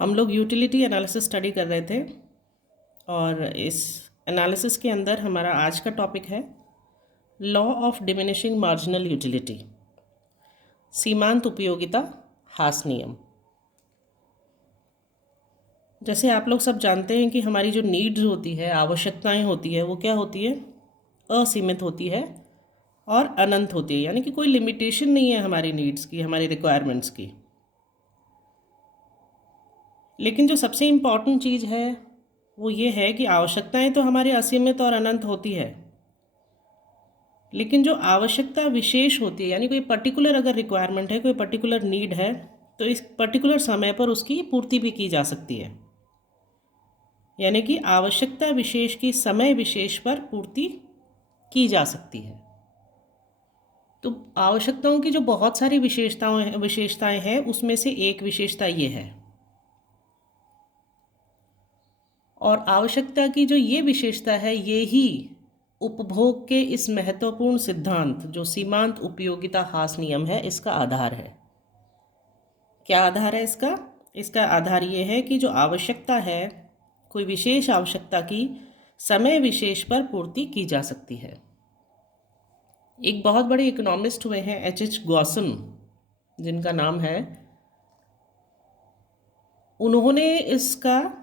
हम लोग utility analysis study कर रहे थे और इस एनालिसिस के अंदर हमारा आज का टॉपिक है law of diminishing marginal utility, सीमांत उपयोगिता हास नियम। जैसे आप लोग सब जानते हैं कि हमारी जो नीड्स होती है, आवश्यकताएं होती है, वो क्या होती है? असीमित होती है और अनंत होती है, यानी कि कोई लिमिटेशन नहीं है हमारी नीड्स की, हमारी रिक्वायरमेंट्स की। लेकिन जो सबसे इम्पॉर्टेंट चीज़ है वो ये है कि आवश्यकताएं तो हमारी असीमित और अनंत होती है, लेकिन जो आवश्यकता विशेष होती है, यानी कोई पर्टिकुलर अगर रिक्वायरमेंट है, कोई पर्टिकुलर नीड है, तो इस पर्टिकुलर समय पर उसकी पूर्ति भी की जा सकती है। यानी कि आवश्यकता विशेष की समय विशेष पर पूर्ति की जा सकती है। तो आवश्यकताओं की जो बहुत सारी विशेषताएं हैं उसमें से एक विशेषता ये है, और आवश्यकता की जो ये विशेषता है ये ही उपभोग के इस महत्वपूर्ण सिद्धांत जो सीमांत उपयोगिता हास नियम है इसका आधार है। क्या आधार है इसका? इसका आधार ये है कि जो आवश्यकता है, कोई विशेष आवश्यकता की समय विशेष पर पूर्ति की जा सकती है। एक बहुत बड़े इकोनॉमिस्ट हुए हैं एच गॉसन, जिनका नाम है, उन्होंने इसका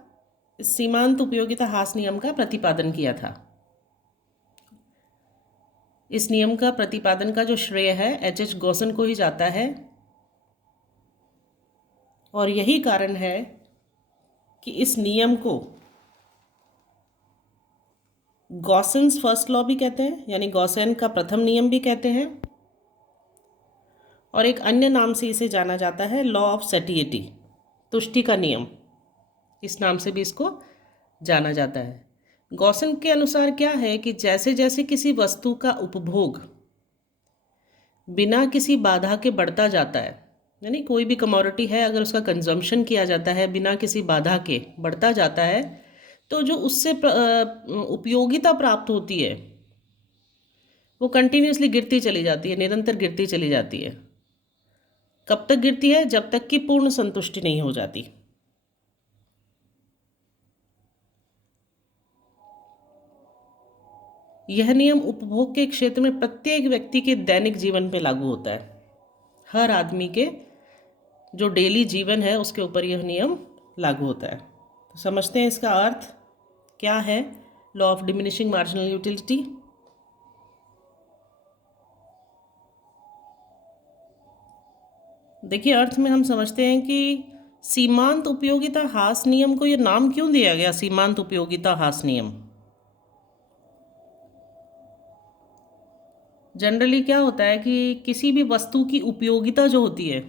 सीमांत उपयोगिता हास नियम का प्रतिपादन किया था। इस नियम का प्रतिपादन का जो श्रेय है एच गॉसन को ही जाता है, और यही कारण है कि इस नियम को गॉसन्स फर्स्ट लॉ भी कहते हैं, यानी गॉसन का प्रथम नियम भी कहते हैं, और एक अन्य नाम से इसे जाना जाता है लॉ ऑफ सैटिएटी, तुष्टि का नियम। इस नाम से भी इसको जाना जाता है। गॉसन के अनुसार क्या है कि जैसे जैसे किसी वस्तु का उपभोग बिना किसी बाधा के बढ़ता जाता है, यानी कोई भी कमोडिटी है अगर उसका कंजम्पशन किया जाता है बिना किसी बाधा के बढ़ता जाता है, तो जो उससे उपयोगिता प्राप्त होती है वो कंटिन्यूसली गिरती चली जाती है, निरंतर गिरती चली जाती है। कब तक गिरती है? जब तक कि पूर्ण संतुष्टि नहीं हो जाती। यह नियम उपभोग के क्षेत्र में प्रत्येक व्यक्ति के दैनिक जीवन पे लागू होता है। हर आदमी के जो डेली जीवन है उसके ऊपर यह नियम लागू होता है। तो समझते हैं इसका अर्थ क्या है law of diminishing marginal utility. देखिए, अर्थ में हम समझते हैं कि सीमांत उपयोगिता हास नियम को ये नाम क्यों दिया गया, सीमांत उपयोगिता हास नियम? जनरली क्या होता है कि किसी भी वस्तु की उपयोगिता जो होती है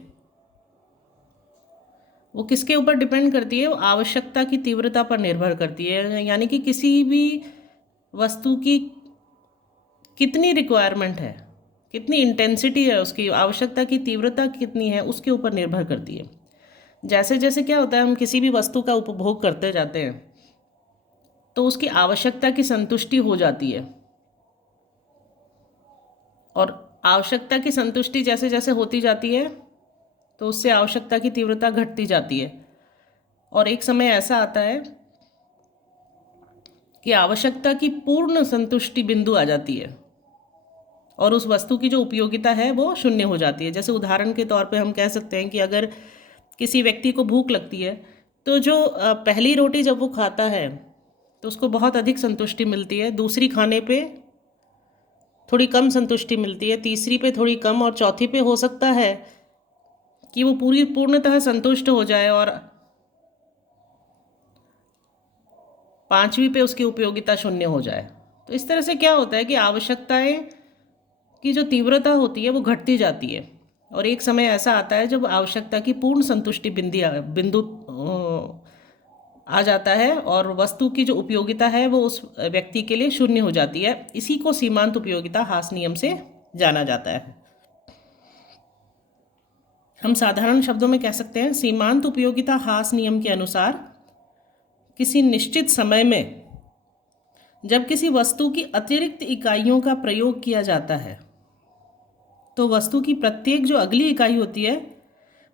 वो किसके ऊपर डिपेंड करती है? वो आवश्यकता की तीव्रता पर निर्भर करती है। यानी कि किसी भी वस्तु की कितनी रिक्वायरमेंट है, कितनी इंटेंसिटी है, उसकी आवश्यकता की तीव्रता कितनी है, उसके ऊपर निर्भर करती है। जैसे जैसे क्या होता है, हम किसी भी वस्तु का उपभोग करते जाते हैं तो उसकी आवश्यकता की संतुष्टि हो जाती है, और आवश्यकता की संतुष्टि जैसे जैसे होती जाती है तो उससे आवश्यकता की तीव्रता घटती जाती है, और एक समय ऐसा आता है कि आवश्यकता की पूर्ण संतुष्टि बिंदु आ जाती है और उस वस्तु की जो उपयोगिता है वो शून्य हो जाती है। जैसे उदाहरण के तौर पे हम कह सकते हैं कि अगर किसी व्यक्ति को भूख लगती है तो जो पहली रोटी जब वो खाता है तो उसको बहुत अधिक संतुष्टि मिलती है, दूसरी खाने पे थोड़ी कम संतुष्टि मिलती है, तीसरी पे थोड़ी कम, और चौथी पे हो सकता है कि वो पूर्णतः संतुष्ट हो जाए, और पांचवी पे उसकी उपयोगिता शून्य हो जाए। तो इस तरह से क्या होता है कि आवश्यकताएं की जो तीव्रता होती है वो घटती जाती है, और एक समय ऐसा आता है जब आवश्यकता की पूर्ण संतुष्टि बिंदु आ जाता है और वस्तु की जो उपयोगिता है वो उस व्यक्ति के लिए शून्य हो जाती है। इसी को सीमांत उपयोगिता हास नियम से जाना जाता है। हम साधारण शब्दों में कह सकते हैं सीमांत उपयोगिता हास नियम के अनुसार किसी निश्चित समय में जब किसी वस्तु की अतिरिक्त इकाइयों का प्रयोग किया जाता है तो वस्तु की प्रत्येक जो अगली इकाई होती है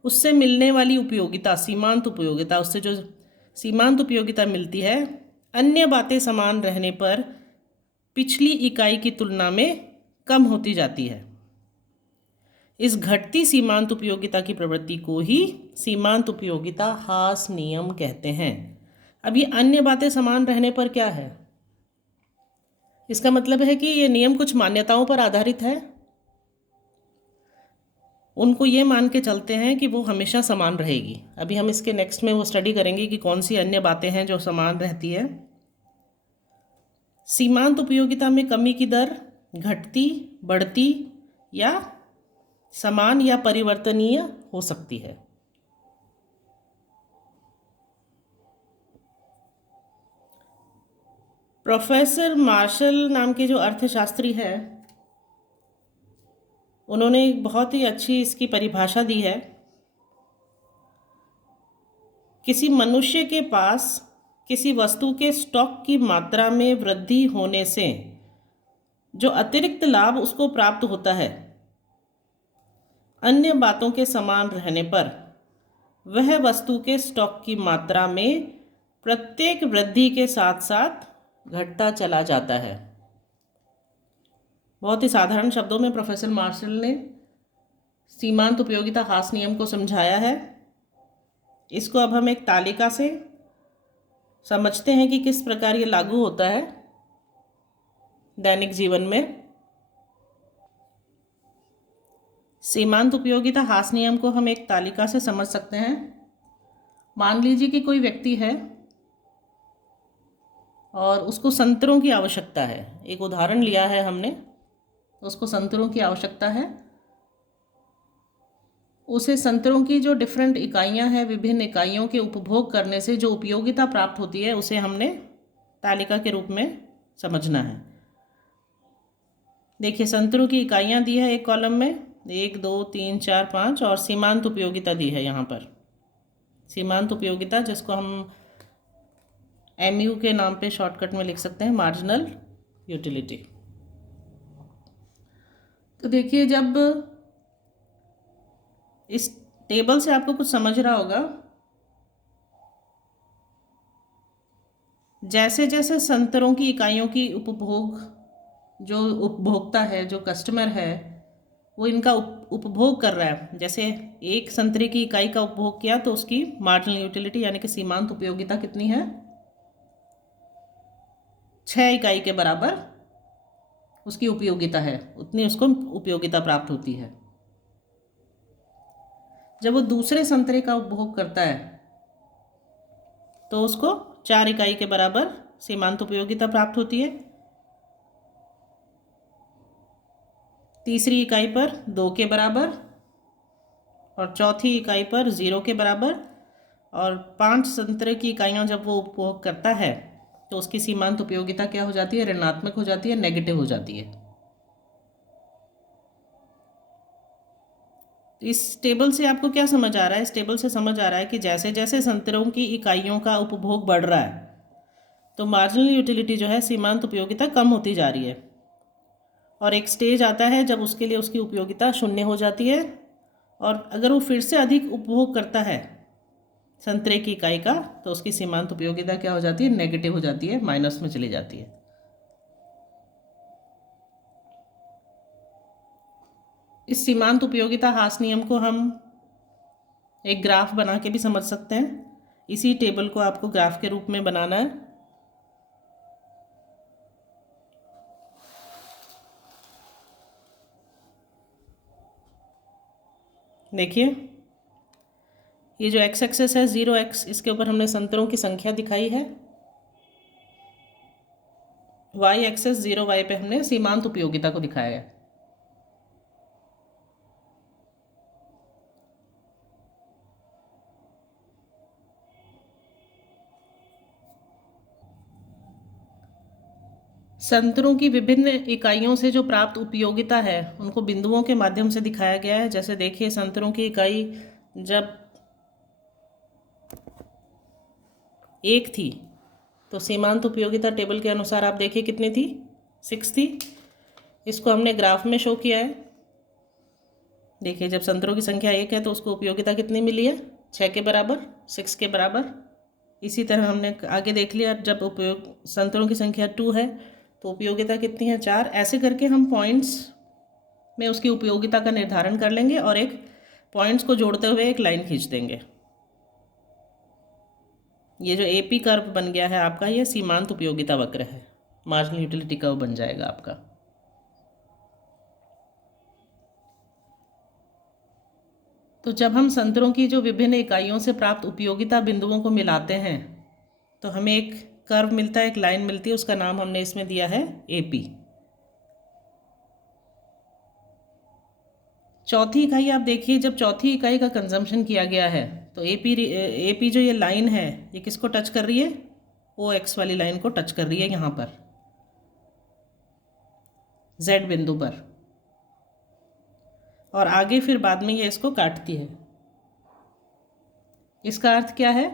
उससे मिलने वाली उपयोगिता, सीमांत उपयोगिता, उससे जो सीमांत उपयोगिता मिलती है, अन्य बातें समान रहने पर पिछली इकाई की तुलना में कम होती जाती है। इस घटती सीमांत उपयोगिता की प्रवृत्ति को ही सीमांत उपयोगिता हास नियम कहते हैं। अब ये अन्य बातें समान रहने पर क्या है? इसका मतलब है कि ये नियम कुछ मान्यताओं पर आधारित है। उनको ये मान के चलते हैं कि वो हमेशा समान रहेगी। अभी हम इसके नेक्स्ट में वो स्टडी करेंगे कि कौन सी अन्य बातें हैं जो समान रहती है। सीमांत उपयोगिता में कमी की दर घटती, बढ़ती या समान या परिवर्तनीय हो सकती है। प्रोफेसर मार्शल नाम के जो अर्थशास्त्री है, उन्होंने एक बहुत ही अच्छी इसकी परिभाषा दी है। किसी मनुष्य के पास किसी वस्तु के स्टॉक की मात्रा में वृद्धि होने से जो अतिरिक्त लाभ उसको प्राप्त होता है, अन्य बातों के समान रहने पर वह वस्तु के स्टॉक की मात्रा में प्रत्येक वृद्धि के साथ साथ घटता चला जाता है। बहुत ही साधारण शब्दों में प्रोफेसर मार्शल ने सीमांत उपयोगिता हास नियम को समझाया है। इसको अब हम एक तालिका से समझते हैं कि किस प्रकार ये लागू होता है दैनिक जीवन में। सीमांत उपयोगिता हास नियम को हम एक तालिका से समझ सकते हैं। मान लीजिए कि कोई व्यक्ति है और उसको संतरों की आवश्यकता है। एक उदाहरण लिया है हमने, उसको संतरों की आवश्यकता है। उसे संतरों की जो डिफरेंट इकाइयां हैं, विभिन्न इकाइयों के उपभोग करने से जो उपयोगिता प्राप्त होती है, उसे हमने तालिका के रूप में समझना है। देखिए, संतरों की इकाइयां दी है एक कॉलम में, 1 2 3 4 5, और सीमांत उपयोगिता दी है यहाँ पर। सीमांत उपयोगिता जिसको हम MU के नाम पे शॉर्टकट में लिख सकते हैं, मार्जिनल यूटिलिटी। तो देखिए, जब इस टेबल से आपको कुछ समझ रहा होगा, जैसे जैसे संतरों की इकाइयों की उपभोग, जो उपभोक्ता है, जो कस्टमर है, वो इनका उपभोग कर रहा है। जैसे एक संतरे की इकाई का उपभोग किया तो उसकी मार्जिनल यूटिलिटी यानी कि सीमांत उपयोगिता कितनी है? 6 इकाई के बराबर उसकी उपयोगिता है, उतनी उसको उपयोगिता प्राप्त होती है। जब वो दूसरे संतरे का उपभोग करता है तो उसको 4 इकाई के बराबर सीमांत उपयोगिता प्राप्त होती है। तीसरी इकाई पर 2 के बराबर, और चौथी इकाई पर 0 के बराबर, और 5 संतरे की इकाइयाँ जब वो उपभोग करता है तो उसकी सीमांत उपयोगिता क्या हो जाती है? ऋणात्मक हो जाती है, नेगेटिव हो जाती है। इस टेबल से आपको क्या समझ आ रहा है? इस टेबल से समझ आ रहा है कि जैसे जैसे संतरों की इकाइयों का उपभोग बढ़ रहा है तो मार्जिनल यूटिलिटी जो है, सीमांत उपयोगिता, कम होती जा रही है। और एक स्टेज आता है जब उसके लिए उसकी उपयोगिता 0 हो जाती है, और अगर वो फिर से अधिक उपभोग करता है संतरे की इकाई का तो उसकी सीमांत उपयोगिता क्या हो जाती है? नेगेटिव हो जाती है, माइनस में चली जाती है। इस सीमांत उपयोगिता हास नियम को हम एक ग्राफ बना के भी समझ सकते हैं। इसी टेबल को आपको ग्राफ के रूप में बनाना है। देखिए, ये जो x एक्सेस है 0x, इसके ऊपर हमने संतरों की संख्या दिखाई है। y एक्सेस 0y पे हमने सीमांत उपयोगिता को दिखाया है। संतरों की विभिन्न इकाइयों से जो प्राप्त उपयोगिता है उनको बिंदुओं के माध्यम से दिखाया गया है। जैसे देखिए, संतरों की इकाई जब 1 थी तो सीमांत उपयोगिता टेबल के अनुसार आप देखिए कितनी थी? 6 थी। इसको हमने ग्राफ में शो किया है। देखिए जब संतरों की संख्या 1 है तो उसको उपयोगिता कितनी मिली है, 6 के बराबर, 6 के बराबर। इसी तरह हमने आगे देख लिया जब उपयोग संतरों की संख्या 2 है तो उपयोगिता कितनी है, 4। ऐसे करके हम पॉइंट्स में उसकी उपयोगिता का निर्धारण कर लेंगे और एक पॉइंट्स को जोड़ते हुए एक लाइन खींच देंगे। ये जो एपी कर्व बन गया है आपका, ये सीमांत उपयोगिता वक्र है, मार्जिनल यूटिलिटी कर्व बन जाएगा आपका। तो जब हम संतरों की जो विभिन्न इकाइयों से प्राप्त उपयोगिता बिंदुओं को मिलाते हैं तो हमें एक कर्व मिलता है, एक लाइन मिलती है, उसका नाम हमने इसमें दिया है एपी। चौथी इकाई आप देखिए, जब चौथी इकाई का कंजम्पशन किया गया है तो एपी जो ये लाइन है ये किसको टच कर रही है, ओ एक्स वाली लाइन को टच कर रही है यहाँ पर जेड बिंदु पर, और आगे फिर बाद में ये इसको काटती है। इसका अर्थ क्या है,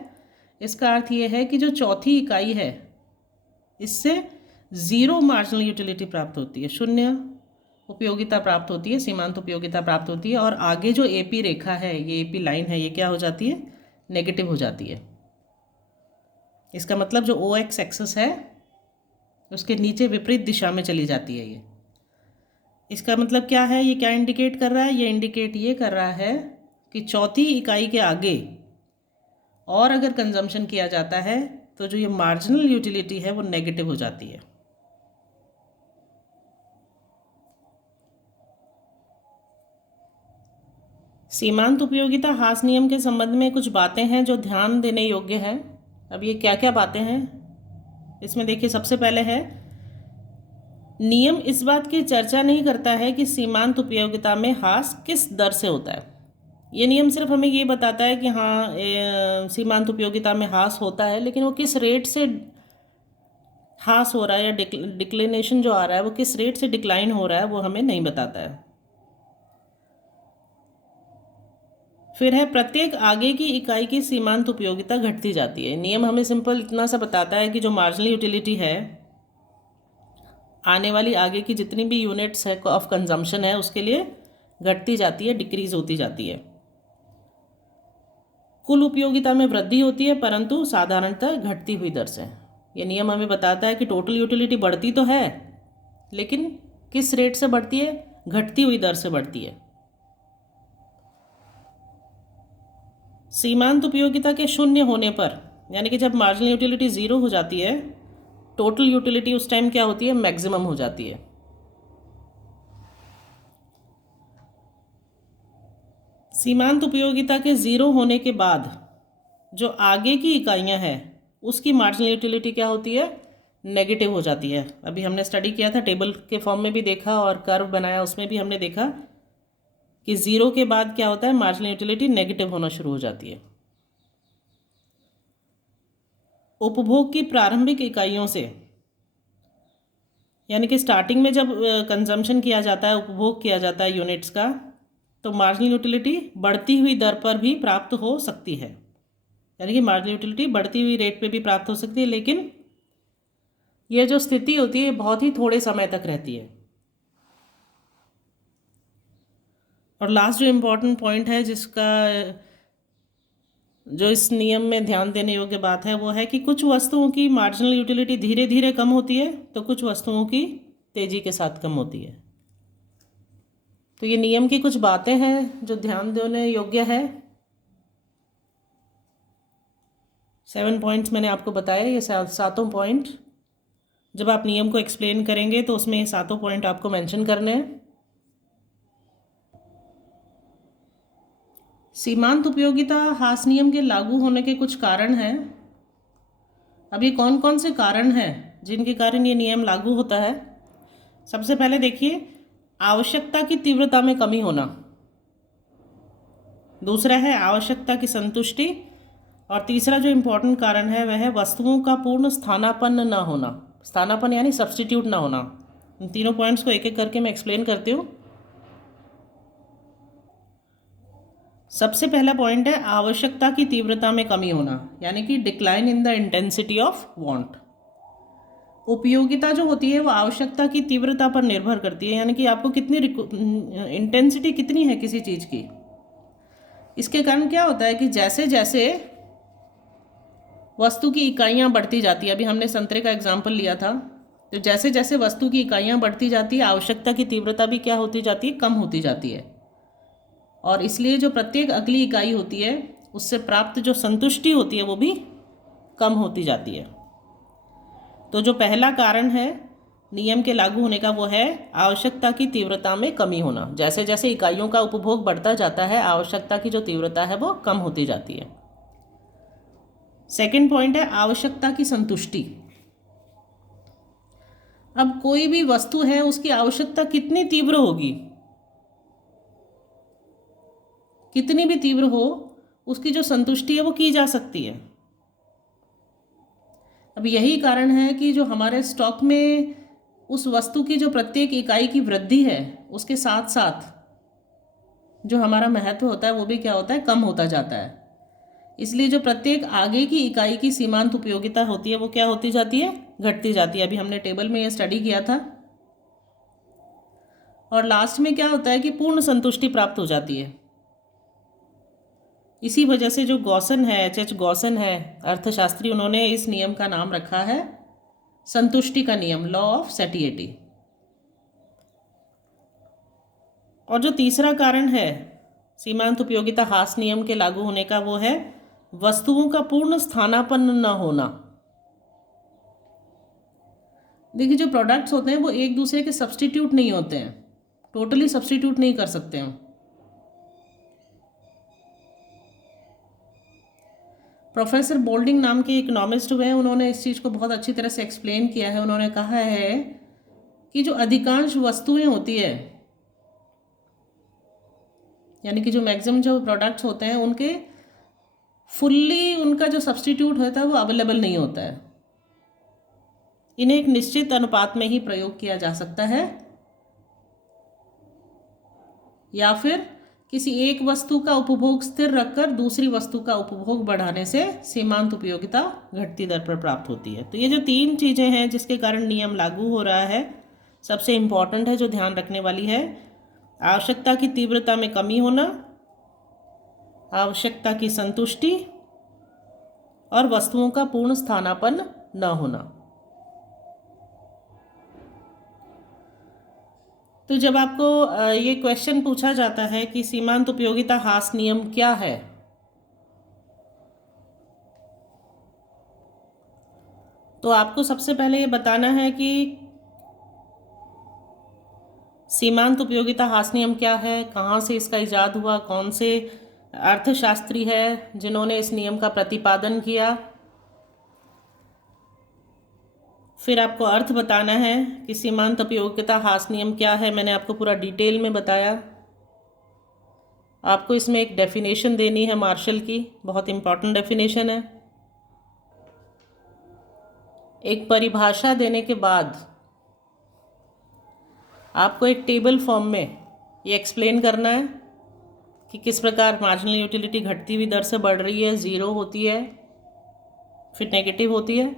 इसका अर्थ ये है कि जो चौथी इकाई है इससे 0 मार्जिनल यूटिलिटी प्राप्त होती है, 0 उपयोगिता प्राप्त होती है, सीमांत उपयोगिता प्राप्त होती है। और आगे जो एपी रेखा है, ये एपी लाइन है, ये क्या हो जाती है, नेगेटिव हो जाती है। इसका मतलब जो ओ एक्स एक्सिस है उसके नीचे विपरीत दिशा में चली जाती है ये। इसका मतलब क्या है, ये क्या इंडिकेट कर रहा है, ये इंडिकेट ये कर रहा है कि चौथी इकाई के आगे और अगर कंजम्पशन किया जाता है तो जो ये मार्जिनल यूटिलिटी है वो नेगेटिव हो जाती है। सीमांत उपयोगिता हास नियम के संबंध में कुछ बातें हैं जो ध्यान देने योग्य हैं। अब ये क्या क्या बातें हैं इसमें देखिए, सबसे पहले है नियम इस बात की चर्चा नहीं करता है कि सीमांत उपयोगिता में हास किस दर से होता है। ये नियम सिर्फ हमें ये बताता है कि हाँ सीमांत उपयोगिता में हास होता है, लेकिन वो किस रेट से हास हो रहा है या डिक्लिनेशन जो आ रहा है वो किस रेट से डिक्लाइन हो रहा है वो हमें नहीं बताता है। फिर है प्रत्येक आगे की इकाई की सीमांत उपयोगिता घटती जाती है। नियम हमें सिंपल इतना सा बताता है कि जो मार्जिनल यूटिलिटी है, आने वाली आगे की जितनी भी यूनिट्स है ऑफ कंजम्पशन है उसके लिए घटती जाती है, डिक्रीज होती जाती है। कुल उपयोगिता में वृद्धि होती है परंतु साधारणतः घटती हुई दर से। ये नियम हमें बताता है कि टोटल यूटिलिटी बढ़ती तो है लेकिन किस रेट से बढ़ती है, घटती हुई दर से बढ़ती है। सीमांत उपयोगिता के शून्य होने पर, यानी कि जब मार्जिनल यूटिलिटी 0 हो जाती है, टोटल यूटिलिटी उस टाइम क्या होती है, मैक्सिमम हो जाती है। सीमांत उपयोगिता के 0 होने के बाद जो आगे की इकाइयां हैं उसकी मार्जिनल यूटिलिटी क्या होती है, नेगेटिव हो जाती है। अभी हमने स्टडी किया था, टेबल के फॉर्म में भी देखा और कर्व बनाया उसमें भी हमने देखा कि 0 के बाद क्या होता है, मार्जिनल यूटिलिटी नेगेटिव होना शुरू हो जाती है। उपभोग की प्रारंभिक इकाइयों से, यानी कि स्टार्टिंग में जब कंजम्पशन किया जाता है, उपभोग किया जाता है यूनिट्स का, तो मार्जिनल यूटिलिटी बढ़ती हुई दर पर भी प्राप्त हो सकती है। यानी कि मार्जिनल यूटिलिटी बढ़ती हुई रेट पे भी प्राप्त हो सकती है, लेकिन ये जो स्थिति होती है बहुत ही थोड़े समय तक रहती है। और लास्ट जो इम्पोर्टेंट पॉइंट है जिसका जो इस नियम में ध्यान देने योग्य बात है वो है कि कुछ वस्तुओं की मार्जिनल यूटिलिटी धीरे धीरे कम होती है तो कुछ वस्तुओं की तेज़ी के साथ कम होती है। तो ये नियम की कुछ बातें हैं जो ध्यान देने योग्य है। 7 पॉइंट्स मैंने आपको बताया, ये सातों पॉइंट जब आप नियम को एक्सप्लेन करेंगे तो उसमें ये सातों पॉइंट आपको मेंशन करने हैं। सीमांत उपयोगिता हास नियम के लागू होने के कुछ कारण हैं। अब ये कौन कौन से कारण हैं जिनके कारण ये नियम लागू होता है। सबसे पहले देखिए, आवश्यकता की तीव्रता में कमी होना। दूसरा है आवश्यकता की संतुष्टि। और तीसरा जो इम्पोर्टेंट कारण है वह है वस्तुओं का पूर्ण स्थानापन्न ना होना। स्थानापन्न यानी सब्स्टिट्यूट ना होना। इन तीनों पॉइंट्स को एक एक करके मैं एक्सप्लेन करती हूँ। सबसे पहला पॉइंट है आवश्यकता की तीव्रता में कमी होना, यानी कि decline in the intensity of want. उपयोगिता जो होती है वो आवश्यकता की तीव्रता पर निर्भर करती है, यानी कि आपको कितनी इंटेंसिटी कितनी है किसी चीज़ की। इसके कारण क्या होता है कि जैसे जैसे वस्तु की इकाइयाँ बढ़ती जाती है, अभी हमने संतरे का एग्जाम्पल लिया था, तो जैसे जैसे वस्तु की इकाइयाँ बढ़ती जाती है आवश्यकता की तीव्रता भी क्या होती जाती है, कम होती जाती है। और इसलिए जो प्रत्येक अगली इकाई होती है उससे प्राप्त जो संतुष्टि होती है वो भी कम होती जाती है। तो जो पहला कारण है नियम के लागू होने का वो है आवश्यकता की तीव्रता में कमी होना। जैसे जैसे इकाइयों का उपभोग बढ़ता जाता है आवश्यकता की जो तीव्रता है वो कम होती जाती है। सेकंड पॉइंट है आवश्यकता की संतुष्टि। अब कोई भी वस्तु है उसकी आवश्यकता कितनी तीव्र होगी, कितनी भी तीव्र हो उसकी जो संतुष्टि है वो की जा सकती है। अब यही कारण है कि जो हमारे स्टॉक में उस वस्तु की जो प्रत्येक इकाई की वृद्धि है उसके साथ साथ जो हमारा महत्व होता है वो भी क्या होता है, कम होता जाता है। इसलिए जो प्रत्येक आगे की इकाई की सीमांत उपयोगिता होती है वो क्या होती जाती है, घटती जाती है। अभी हमने टेबल में ये स्टडी किया था। और लास्ट में क्या होता है कि पूर्ण संतुष्टि प्राप्त हो जाती है। इसी वजह से जो गॉसन है, एच गॉसन है अर्थशास्त्री, उन्होंने इस नियम का नाम रखा है संतुष्टि का नियम, लॉ ऑफ सैटिएटी। और जो तीसरा कारण है सीमांत उपयोगिता हास नियम के लागू होने का वो है वस्तुओं का पूर्ण स्थानापन्न न होना। देखिए जो प्रोडक्ट्स होते हैं वो एक दूसरे के सब्स्टिट्यूट नहीं होते हैं, टोटली सब्स्टिट्यूट नहीं कर सकते हैं। प्रोफेसर बोल्डिंग नाम के इकोनॉमिस्ट हुए हैं, उन्होंने इस चीज़ को बहुत अच्छी तरह से एक्सप्लेन किया है। उन्होंने कहा है कि जो अधिकांश वस्तुएं होती है, यानी कि जो मैक्सिमम जो प्रोडक्ट्स होते हैं उनके फुल्ली उनका जो सब्स्टिट्यूट होता है वो अवेलेबल नहीं होता है। इन्हें एक निश्चित अनुपात में ही प्रयोग किया जा सकता है, या फिर किसी एक वस्तु का उपभोग स्थिर रखकर दूसरी वस्तु का उपभोग बढ़ाने से सीमांत उपयोगिता घटती दर पर प्राप्त होती है। तो ये जो तीन चीज़ें हैं जिसके कारण नियम लागू हो रहा है, सबसे इम्पॉर्टेंट है जो ध्यान रखने वाली है, आवश्यकता की तीव्रता में कमी होना, आवश्यकता की संतुष्टि और वस्तुओं का पूर्ण स्थानापन्न न होना। तो जब आपको ये क्वेश्चन पूछा जाता है कि सीमांत उपयोगिता हास नियम क्या है, तो आपको सबसे पहले ये बताना है कि सीमांत उपयोगिता हास नियम क्या है, कहाँ से इसका इजाद हुआ, कौन से अर्थशास्त्री है जिन्होंने इस नियम का प्रतिपादन किया। फिर आपको अर्थ बताना है कि सीमांत उपयोगिता हास नियम क्या है, मैंने आपको पूरा डिटेल में बताया। आपको इसमें एक डेफिनेशन देनी है मार्शल की, बहुत इम्पॉर्टेंट डेफिनेशन है। एक परिभाषा देने के बाद आपको एक टेबल फॉर्म में ये एक्सप्लेन करना है कि किस प्रकार मार्जिनल यूटिलिटी घटती हुई दर से बढ़ रही है, ज़ीरो होती है, फिर नेगेटिव होती है।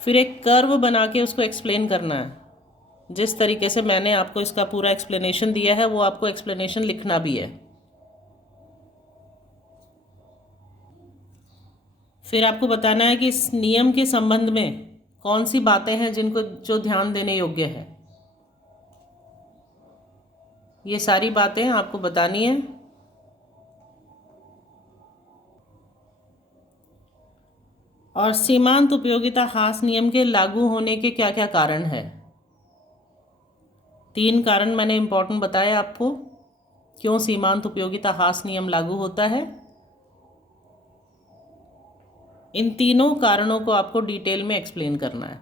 फिर एक कर्व बना के उसको एक्सप्लेन करना है। जिस तरीके से मैंने आपको इसका पूरा एक्सप्लेनेशन दिया है वो आपको एक्सप्लेनेशन लिखना भी है। फिर आपको बताना है कि इस नियम के संबंध में कौन सी बातें हैं जिनको जो ध्यान देने योग्य है। ये सारी बातें आपको बतानी है। और सीमांत उपयोगिता हास नियम के लागू होने के क्या क्या कारण हैं। 3 कारण मैंने इम्पोर्टेंट बताए आपको, क्यों सीमांत उपयोगिता हास नियम लागू होता है। इन तीनों कारणों को आपको डिटेल में एक्सप्लेन करना है।